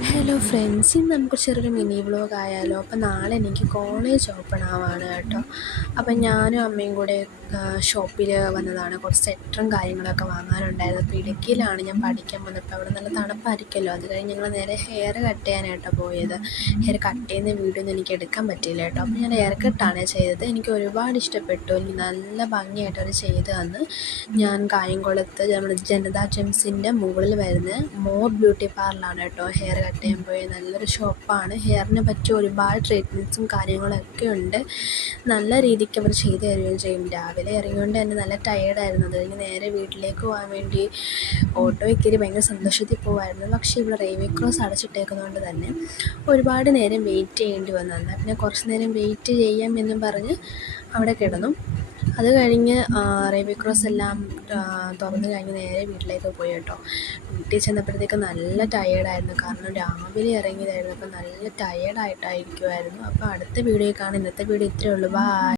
Hello friends, ഇന്ന് നമുക്ക് ചെറിയൊരു മിനി വ്ലോഗ് ആയാലോ? അപ്പം നാളെ എനിക്ക് കോളേജ് ഓപ്പൺ ആവാണ് കേട്ടോ. അപ്പം ഞാനും അമ്മയും കൂടെ ഷോപ്പിൽ വന്നതാണ്. കുറച്ച് സ്വെറ്ററും കാര്യങ്ങളൊക്കെ വാങ്ങാനുണ്ടായിരുന്നു. അപ്പോൾ ഇടുക്കിയിലാണ് ഞാൻ പഠിക്കാൻ വന്നപ്പോൾ അവിടെ നല്ല തണുപ്പായിരിക്കുമല്ലോ. അത് കഴിഞ്ഞ് ഞങ്ങൾ നേരെ ഹെയർ കട്ട് ചെയ്യാനായിട്ടാണ് പോയത്. ഹെയർ കട്ട് ചെയ്യുന്ന വീഡിയോ ഒന്നും എനിക്ക് എടുക്കാൻ പറ്റിയില്ല കേട്ടോ. അപ്പോൾ ഞാൻ ഹെയർ കട്ടാണ് ചെയ്തത്. എനിക്ക് ഒരുപാട് ഇഷ്ടപ്പെട്ടു. എനിക്ക് നല്ല ഭംഗിയായിട്ട് അവർ ചെയ്ത് തന്ന്. ഞാൻ കായംകുളത്ത് നമ്മുടെ ജനതാ ജെംസിൻ്റെ മുകളിൽ വരുന്ന മോർ ബ്യൂട്ടി പാർലറാണ് കേട്ടോ ഹെയർ കട്ട് ചെയ്യാൻ പോയി. നല്ലൊരു ഷോപ്പാണ്. ഹെയറിന് പറ്റിയ ഒരുപാട് ട്രീറ്റ്മെൻറ്റ്സും കാര്യങ്ങളൊക്കെ ഉണ്ട്. നല്ല രീതിക്ക് അവർ ചെയ്ത് തരികയും ചെയ്യും. രാവിലെ ഇറങ്ങിയോണ്ട് തന്നെ നല്ല ടയേർഡായിരുന്നു. അത് കഴിഞ്ഞ് നേരെ വീട്ടിലേക്ക് പോകാൻ വേണ്ടി ഓട്ടോയിൽ കയറി ഭയങ്കര സന്തോഷത്തിൽ പോകുമായിരുന്നു. പക്ഷേ ഇവിടെ റെയിൽവേ ക്രോസ് അടച്ചിട്ടേക്കുന്നതുകൊണ്ട് തന്നെ ഒരുപാട് നേരം വെയിറ്റ് ചെയ്യേണ്ടി വന്നു. എന്നാൽ പിന്നെ കുറച്ച് നേരം വെയിറ്റ് ചെയ്യാം എന്നും പറഞ്ഞ് അവിടെ കിടന്നു. അത് കഴിഞ്ഞ് റെയിൽവേ ക്രോസ് എല്ലാം തുറന്ന് കഴിഞ്ഞ് നേരെ വീട്ടിലേക്ക് പോയി കേട്ടോ. വീട്ടിൽ ചെന്നപ്പോഴത്തേക്ക് നല്ല ടയേർഡായിരുന്നു. കാരണം രാവിലെ ഇറങ്ങിയതായിരുന്നു. അപ്പോൾ നല്ല ടയേർഡായിട്ടായിരിക്കുമായിരുന്നു. അപ്പോൾ അടുത്ത വീഡിയോ കാണാം. ഇന്നത്തെ വീഡിയോ ഇത്രയേ ഉള്ളൂ. ബൈ.